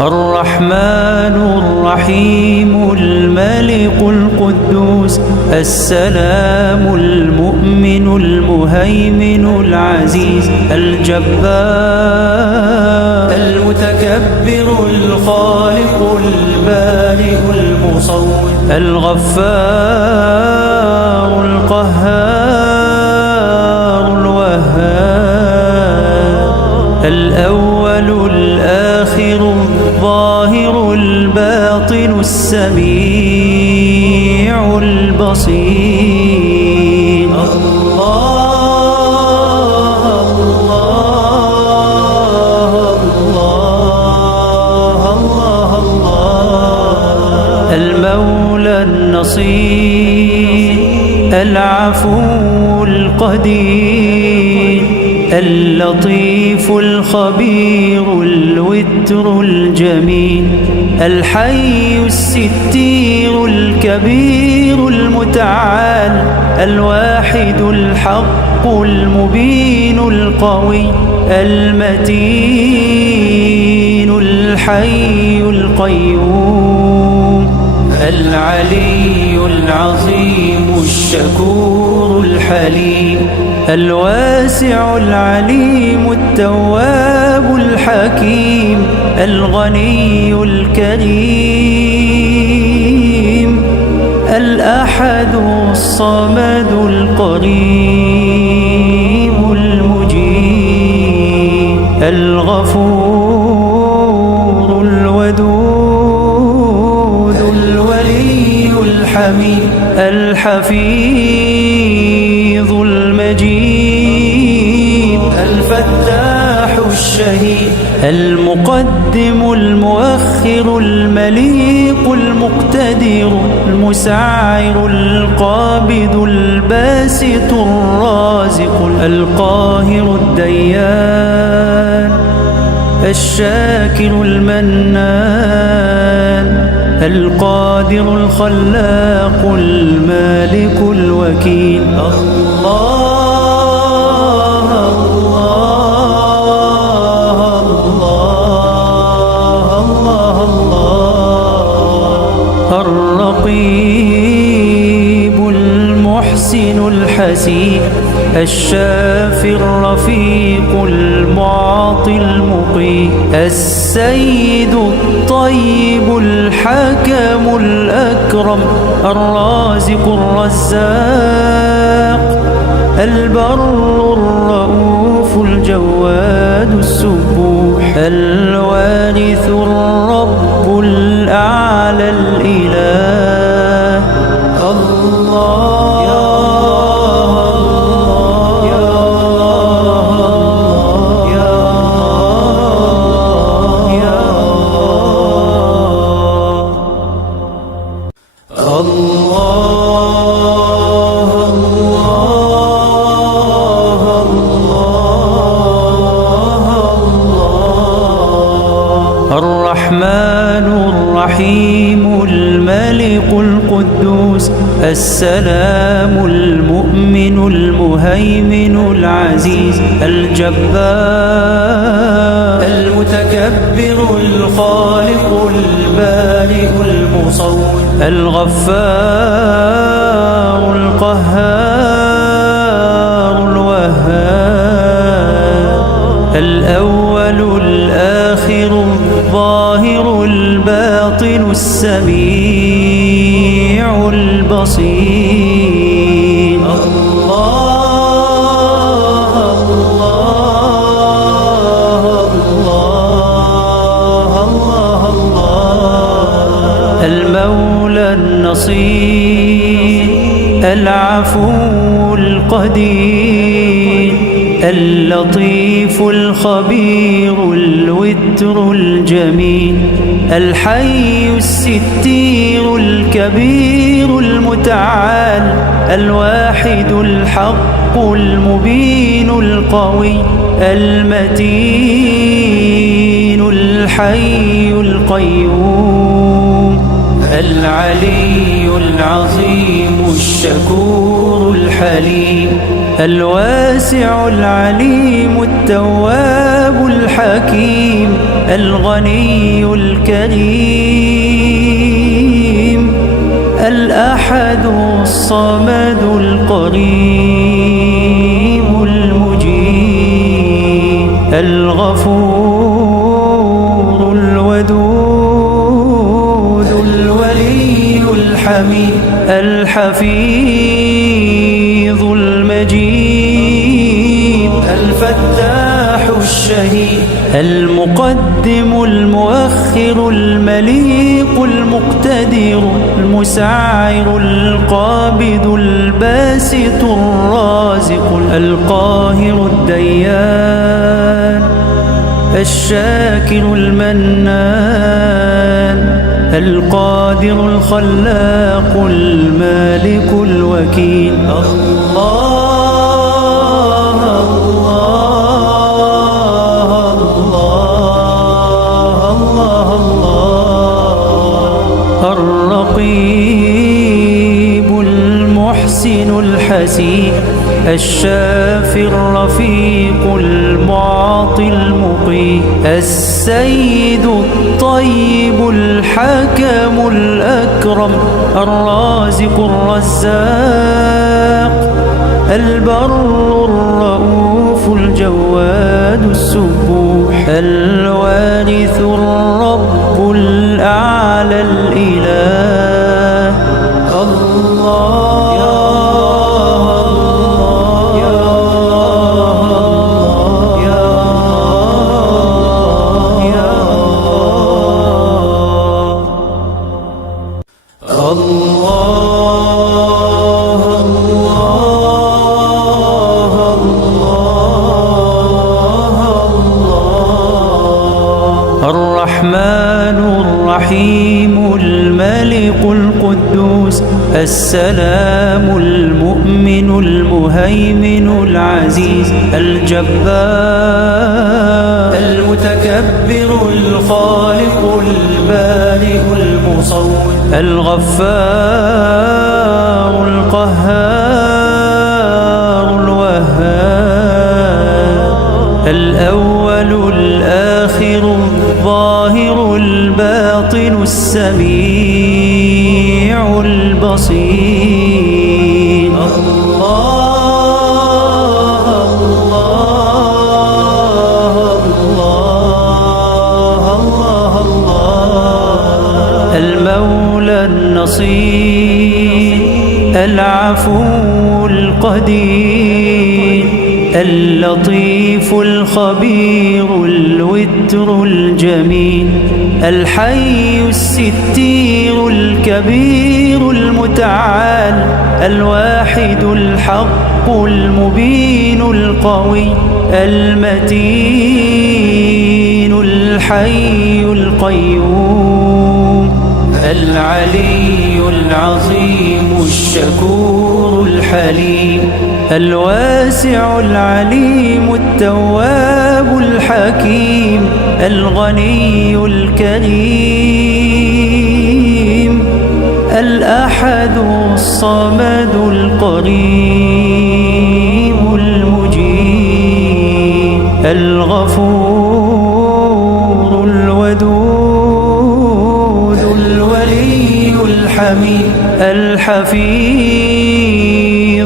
الرحمن الرحيم الملك القدوس السلام المؤمن المهيمن العزيز الجبار المتكبر الخالق البارئ المصور الغفار القهار الوهاب الأول الآخر الظاهر الباطن السميع البصير المولى النصير العفو القدير اللطيف الخبير الوتر الجميل الحي الستير الكبير المتعال الواحد الحق المبين القوي المتين الحي القيوم العلي العظيم الشكور الحليم الواسع العليم التواب الحكيم الغني الكريم الأحد الصمد القريب المجيب الغفور الودود الولي الحميد الحفيظ المجيد الفتاح الشهيد المقدم المؤخر المليق المقتدر المسعر القابض الباسط الرازق القاهر الديان الشاكر المنان القادر الخلاق المالك الوكيل الرقيب المحسن الحسيب الشافي الرفيق المعطي المقيم السيد الطيب الحكم الأكرم الرازق الرزاق البر الرؤوف الجواد السبوح الوارث الرب الأعلى الإله الله الرحمن الرحيم الملك القدوس السلام المؤمن المهيمن العزيز الجبار المتكبر الخالق البارئ المصور الغفار القهار الوهاب الأول الآخر الظاهر الباطن السميع البصير المولى النصير العفو القدير اللطيف الخبير الوتر الجميل الحي الستير الكبير المتعال الواحد الحق المبين القوي المتين الحي القيوم العلي العظيم الشكور الحليم، الواسع العليم التواب الحكيم، الغني الكريم، الأحد الصمد القريب المجيب، الغفور الودود الولي الحميد، الحفيظ المجيد، الفتاح الشهيد، المقدم المؤخر المليق المقتدر المسعر القابض الباسط الرازق القاهر الديان، الشاكر المنان، القادر الخلاق المالك الوكيل. الرقيب المحسن الحسيب، الشافي الرفيق المعطي المقيم، السيد الطيب الحكم الأكرم، الرازق الرزاق، البر الرؤوف الجواد السبوح، الوارث الرب الأعلى الإله. الله يا الله يا الله الله. الرحمن الرحيم الملك القدوس السلام المؤمن المهيمن العزيز الجبار المتكبر الخالق البارئ المصور الغفار القهار الوهاب الأول الآخر الظاهر الباطن السميع البصير. الله الله الله الله الله. المولى النصير العفو القدير اللطيف الخبير الوتر الجميل الحي الستير الكبير المتعال الواحد الحق المبين القوي المتين الحي القيوم العلي العظيم الشكور الحليم الواسع العليم التواب الحكيم الغني الكريم الأحد الصمد القريب المجيب الغفور الودود الولي الحميد الحفيظ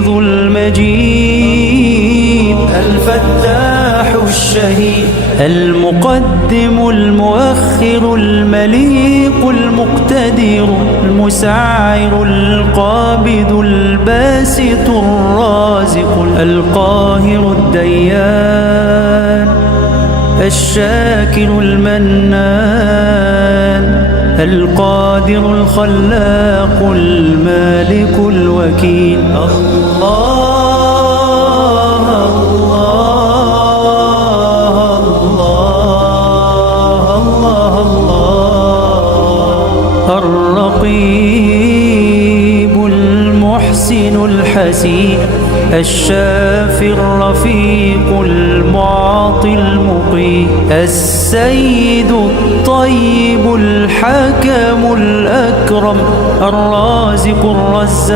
المجيد الفتاح الشهيد المقدم المؤخر المليق المقتدر المسعر القابض الباسط الرازق القاهر الديان الشاكر المنان القادر الخلاق المالك الوكيل. الله الله الله الله الله. الرقيب المحسن المحسن الحسين الشافي الرفيق المعطي المقيم السيد الطيب الحكم الأكرم الرازق الرزاق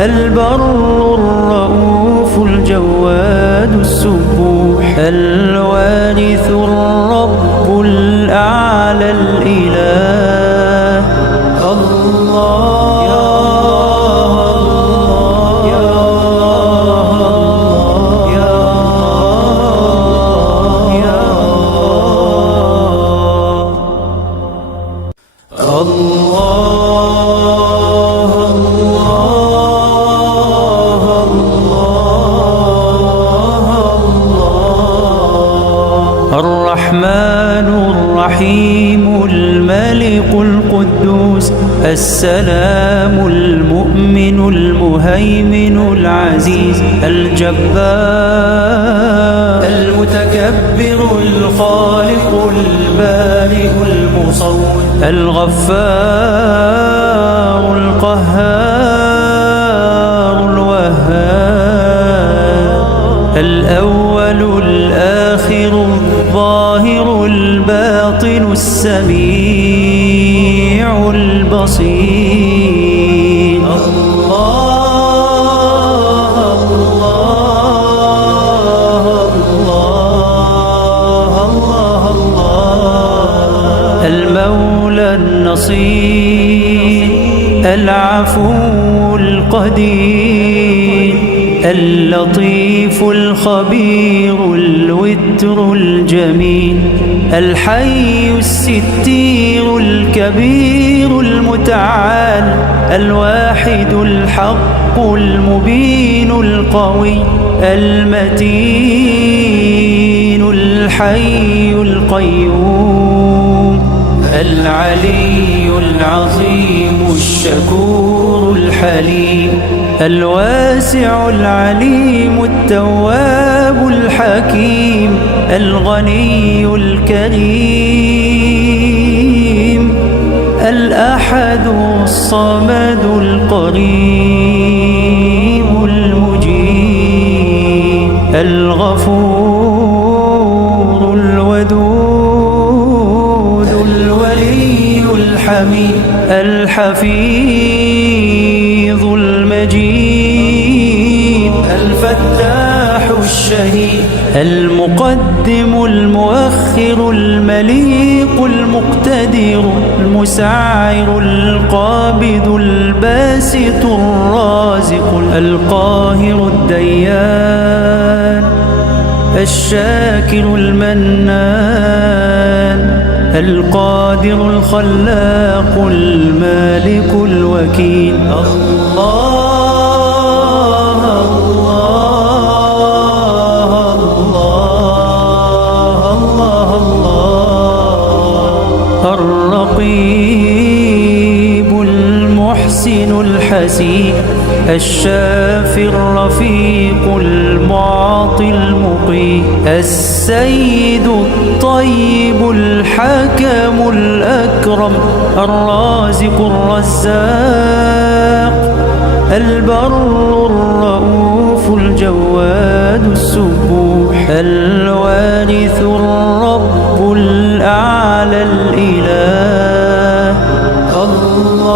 البر الرؤوف الجواد السبوح الوارث الرب الأعلى الإله الله يا الله يا الله الرحمن الرحيم الملك القدوس السلام المؤمن المهيمن العزيز الجبار المتكبر الخالق البارئ المصور الغفار القهار الوهاب الأول الآخر الظاهر الباطن السميع البصير الله الله الله الله الله المولى النصير العفو القدير اللطيف الخبير الوتر الجميل الحي الستير الكبير المتعال الواحد الحق المبين القوي المتين الحي القيوم العلي العظيم الشكور الحليم الواسع العليم التواب الحكيم الغني الكريم الأحد الصمد القريب المجيب الغفور الودود الولي الحميد الحفيظ المجيد الفتاح الشهيد المقدم المؤخر المليق المقتدر المسعر القابض الباسط الرازق القاهر الديان الشاكر المنان القادر الخلاق المالك الوكيل الله الله الله الله الله الرقيب المحسن الحسين الشافي الرفيق المعطي المقيم السيد الطيب الحكم الأكرم الرازق الرزاق البر الرؤوف الجواد السبوح الوارث الرب الأعلى الإله الله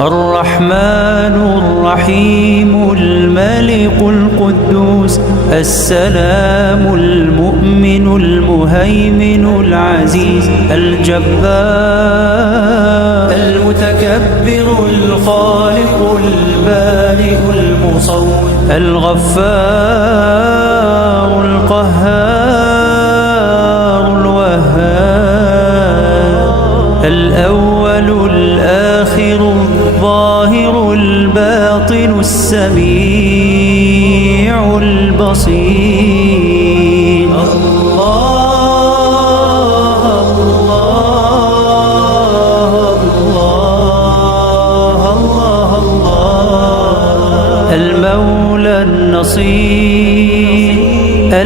الرحمن الرحيم الملك القدوس السلام المؤمن المهيمن العزيز الجبار المتكبر الخالق البارئ المصور الغفار القهار الوهاب الأول الآخر الظاهر الباطن السميع البصير الله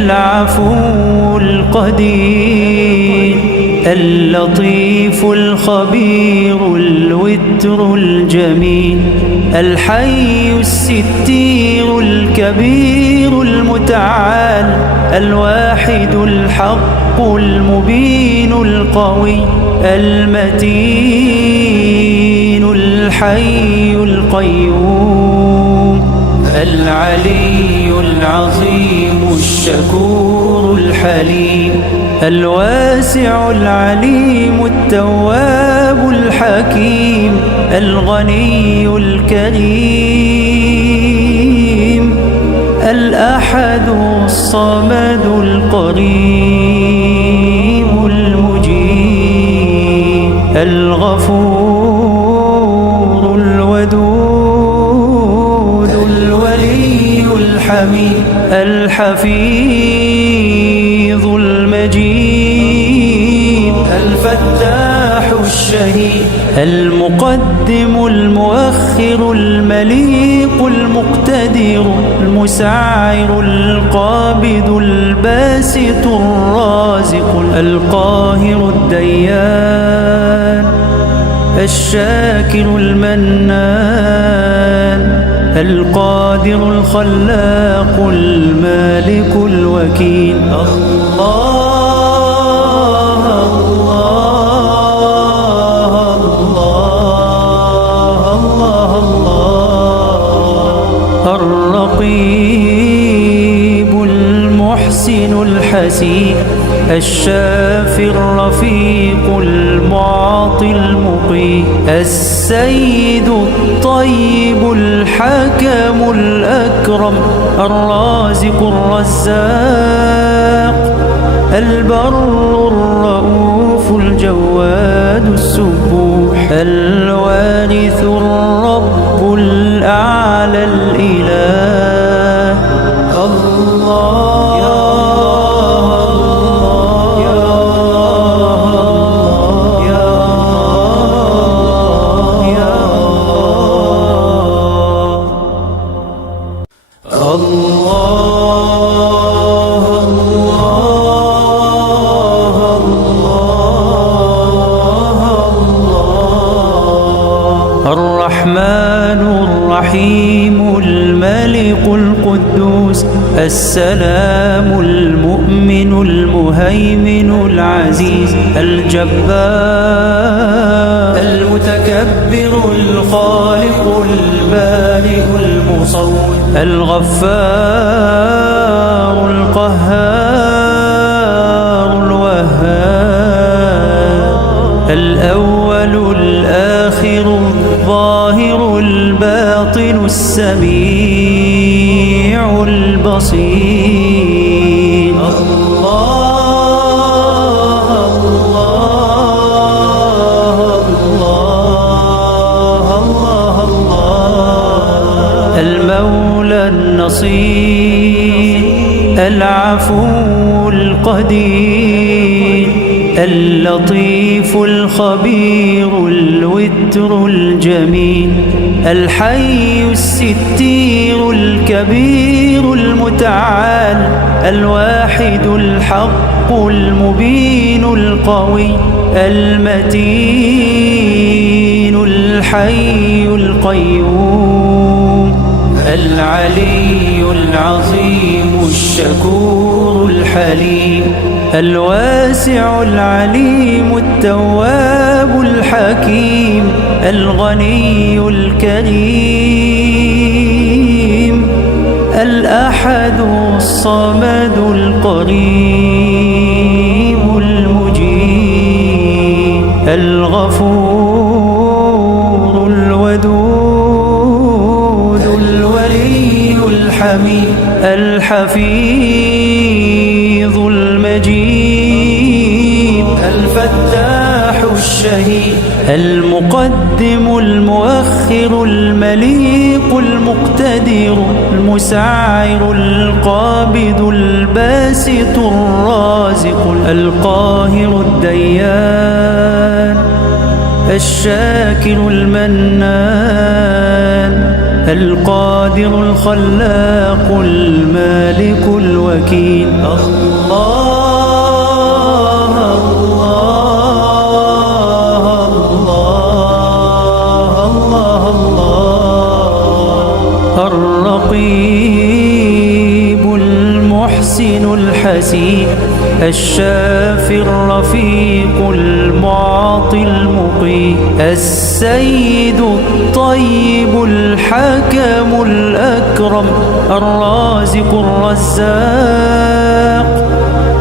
العفو القدير اللطيف الخبير الوتر الجميل الحي الستير الكبير المتعال الواحد الحق المبين القوي المتين الحي القيوم العلي العظيم الشكور الحليم الواسع العليم التواب الحكيم الغني الكريم الأحد الصمد القريب المجيب الغفور الودود الولي الحميد الحفيظ المجيد الفتاح الشهيد المقدم المؤخر المليق المقتدر المسعر القابض الباسط الرازق القاهر الديان الشاكر المنان القادر الخلاق المالك الوكيل الرقيب المحسن الحسيب الشافي الرفيق المعطي المقيم السيد الطيب الحكم الأكرم الرازق الرزاق البر الرؤوف الجواد السبوح الوارث الرب الأعلى الإله الله الرحمن الرحيم الملك القدوس السلام المؤمن المهيمن العزيز الجبار المتكبر الخالق البارئ المصور الغفار القهار الوهاب الأول الآخر الظاهر الباطن السميع البصير الله الله الله الله الله المولى النصير العفو القدير اللطيف الخبير الوتر الجميل الحي الستير الكبير المتعال الواحد الحق المبين القوي المتين الحي القيوم العلي العظيم الشكور الحليم الواسع العليم التواب الحكيم الغني الكريم الأحد الصمد القريب المجيب الغفور الودود الولي الحميد الحفيظ المجيد الفتاح الشهيد المقدم المؤخر المليق المقتدر المسعر القابض الباسط الرازق القاهر الديان الشاكر المنان القادر الخلاق المالك الوكيل. الرقيب المحسن الحسيب الشافي الرفيق المعطي المقيم السيد الطيب الحكم الأكرم الرازق الرزاق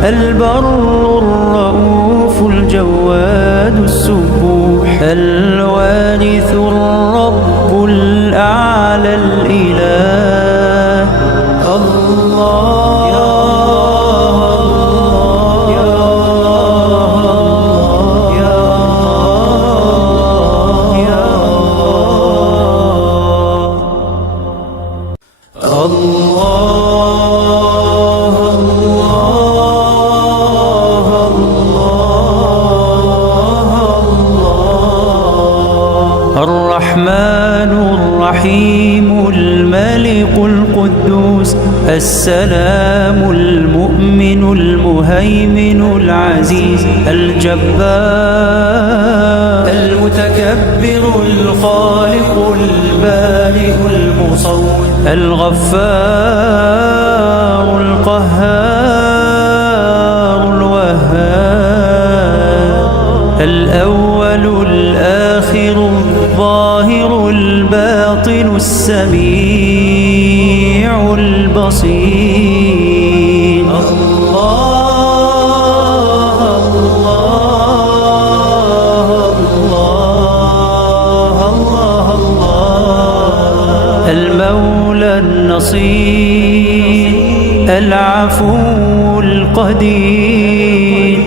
البر الرؤوف الجواد السبوح الوارث الرب الأعلى الإله. الله الرحمن الرحيم الملك القدوس السلام المؤمن المهيمن العزيز الجبار المتكبر الخالق البارئ المصور الغفار القهار الوهاب الأول الآخر الظاهر الباطن السميع البصير. الله الله الله الله الله المولى النصير العفو القدير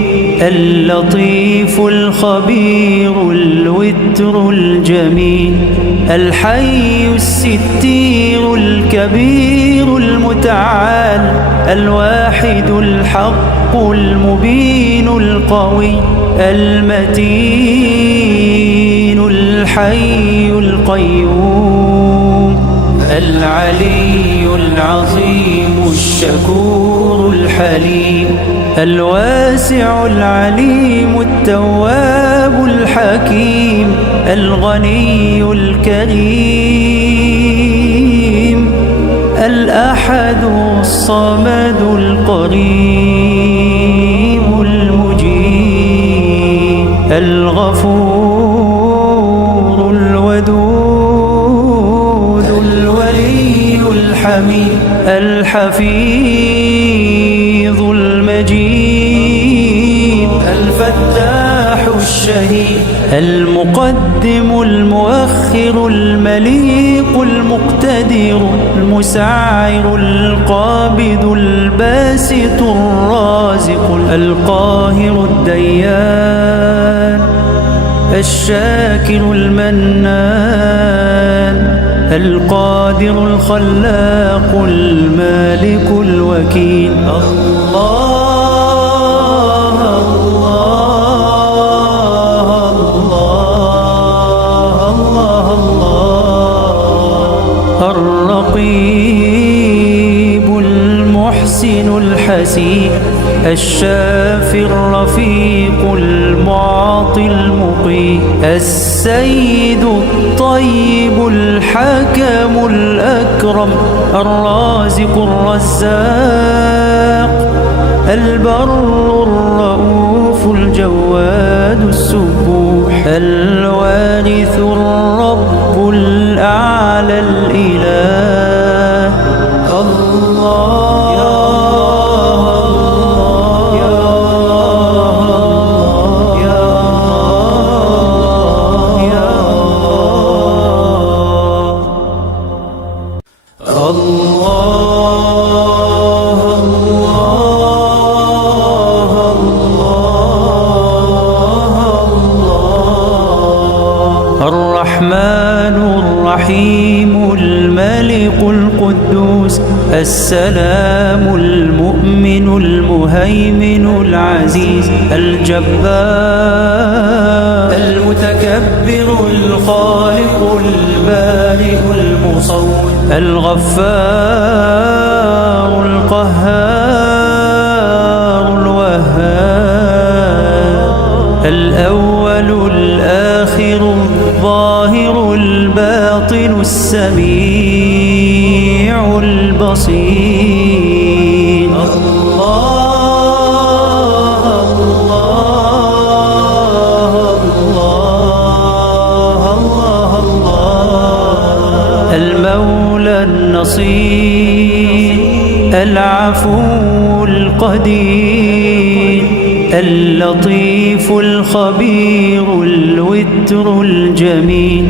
اللطيف الخبير الوتر الجميل الحي الستير الكبير المتعال الواحد الحق المبين القوي المتين الحي القيوم العلي العظيم الشكور الحليم الواسع العليم التواب الحكيم الغني الكريم الأحد الصمد القريب المجيب الغفور الودود الولي الحميد الحفيظ المجيد الفتاح الشهيد المقدم المؤخر المليق المقتدر المسعر القابض الباسط الرازق القاهر الديان الشاكر المنان القادر الخلاق المالك الوكيل. الله الله الله الله الله الرقيب المحسن الحسيب الشافي الرفيق المعطي المقيم السيد الطيب الحكم الأكرم الرازق الرزاق البر الرؤوف الجواد السبوح الوارث الرب الأعلى الإله. الله الرحمن الرحيم الملك القدوس السلام المؤمن المؤمن المهيمن العزيز الجبار المتكبر الخالق البارئ المصور الغفار القهار الوهاب الأول الآخر الظاهر الباطن السميع البصير الله الله الله الله الله المولى النصير العفو القدير اللطيف الخبير الوتر الجميل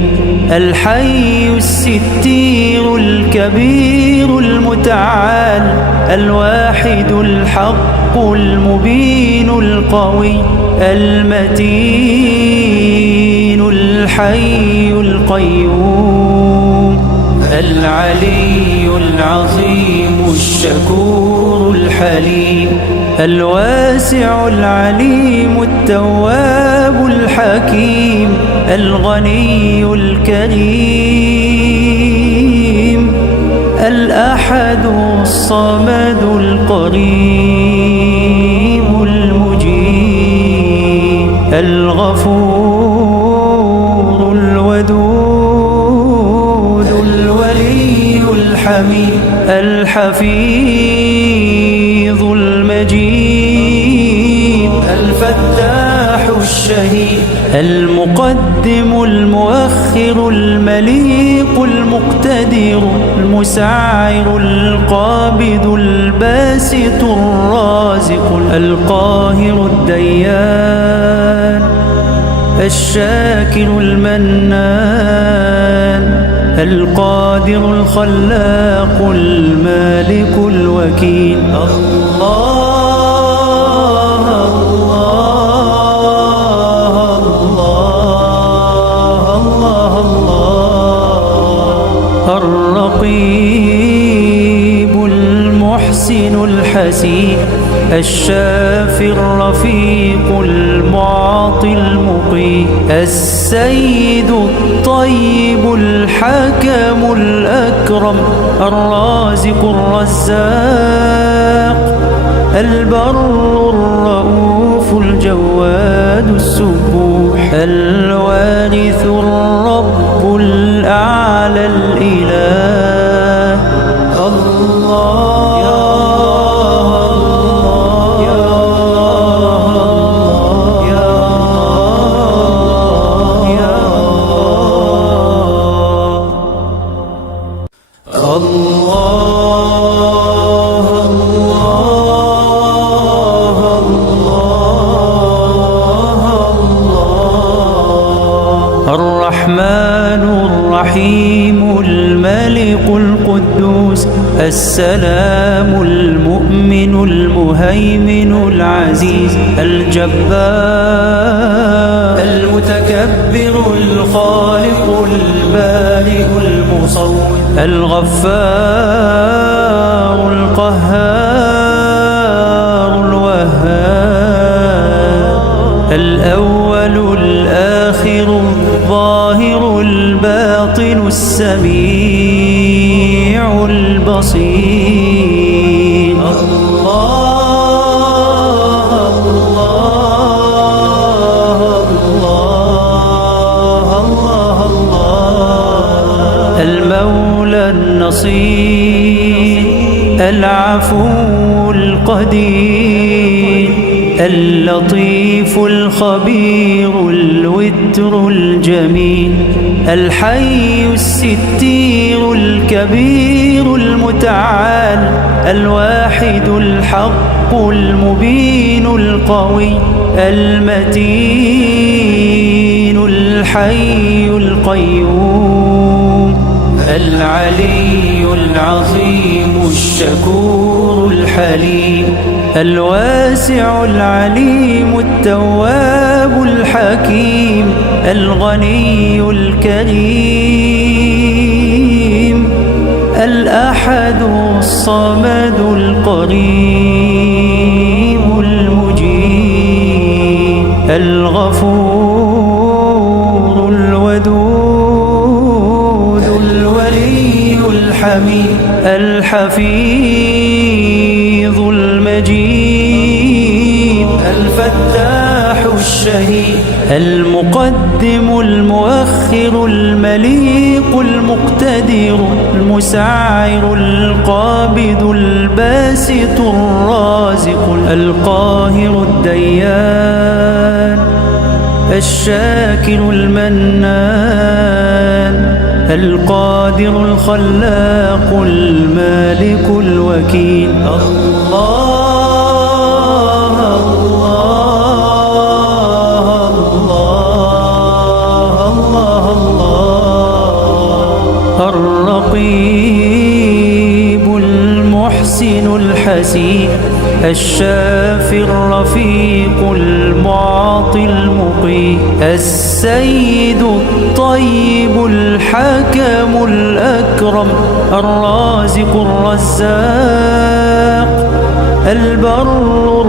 الحي الستير الكبير المتعال الواحد الحق المبين القوي المتين الحي القيوم العلي العظيم الشكور الحليم الواسع العليم التواب الحكيم الغني الكريم الأحد الصمد القريب المجيب الغفور الودود الولي الحميد الحفيظ المجيد الفتاح الشهيد المقدم المؤخر المليق المقتدر المسعر القابض الباسط الرازق القاهر الديان الشاكر المنان القادر الخلاق المالك الوكيل الله الله الله الله الله الرقيب المحسن الحسيب الشافي الرفيق المعطي المقيم السيد الطيب الحكم الأكرم الرازق الرزاق البر الرؤوف الجواد السبوح الوارث الرب الأعلى الإله الله الرحمن الرحيم الملك القدوس السلام المؤمن المهيمن العزيز الجبار المتكبر الخالق البارئ المصور الغفار القهار الوهاب الأول الآخر الظاهر الباطن السميع البصير الله الله الله الله الله المولى النصير العفو القدير اللطيف الخبير الوتر الجميل الحي الستير الكبير المتعال الواحد الحق المبين القوي المتين الحي القيوم العلي العظيم الشكور الحليم الواسع العليم التواب الحكيم الغني الكريم الأحد الصمد القريب الغفور الودود الولي الحميد الحفيظ المجيد الفتاح الشهيد المقدم المؤخر المليق المقتدر المسعر القابض الباسط الرازق القاهر الديان الشاكر المنان القادر الخلاق المالك الوكيل الله الرقيب المحسن الحسين الشافي الرفيق المعطي المقيم السيد الطيب الحكم الأكرم الرازق الرزاق البر